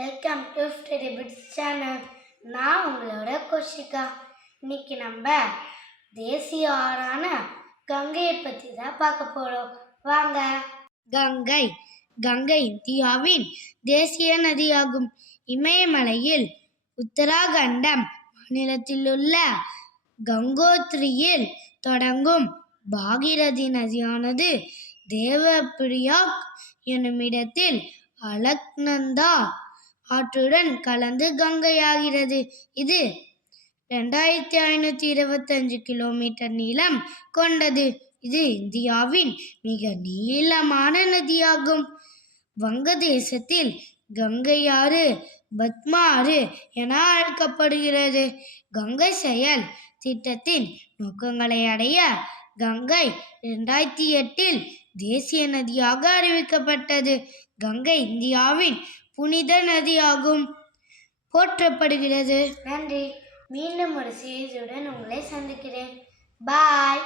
Welcome to study bits channel. நான் உங்களோட கோஷிகா. இன்னைக்கு நம்ம தேசிய ஆறான கங்கையை பற்றி தான் பார்க்க போகிறோம். வாங்க. கங்கை இந்தியாவின் தேசிய நதியாகும். இமயமலையில் உத்தராகண்டம் மாநிலத்தில் உள்ள கங்கோத்ரியில் தொடங்கும் பாகீரதி நதியானது தேவப்பிரயாக் என்னுமிடத்தில் அலக்நந்தா ஆற்றுடன் கலந்து கங்கையாகிறது. இது 2525 கிலோமீட்டர் நீளம் கொண்டது. இது இந்தியாவின் மிக நீளமான நதியாகும். வங்கதேசத்தில் கங்கை ஆறு பத்மா ஆறு என அழைக்கப்படுகிறது. கங்கை செயல் திட்டத்தின் நோக்கங்களை அடைய கங்கை 2008 தேசிய நதியாக அறிவிக்கப்பட்டது. கங்கை இந்தியாவின் புனித நதியாகும், போற்றப்படுகிறது. நன்றி. மீண்டும் ஒரு செய்தியுடன் உங்களை சந்திக்கிறேன். பாய்.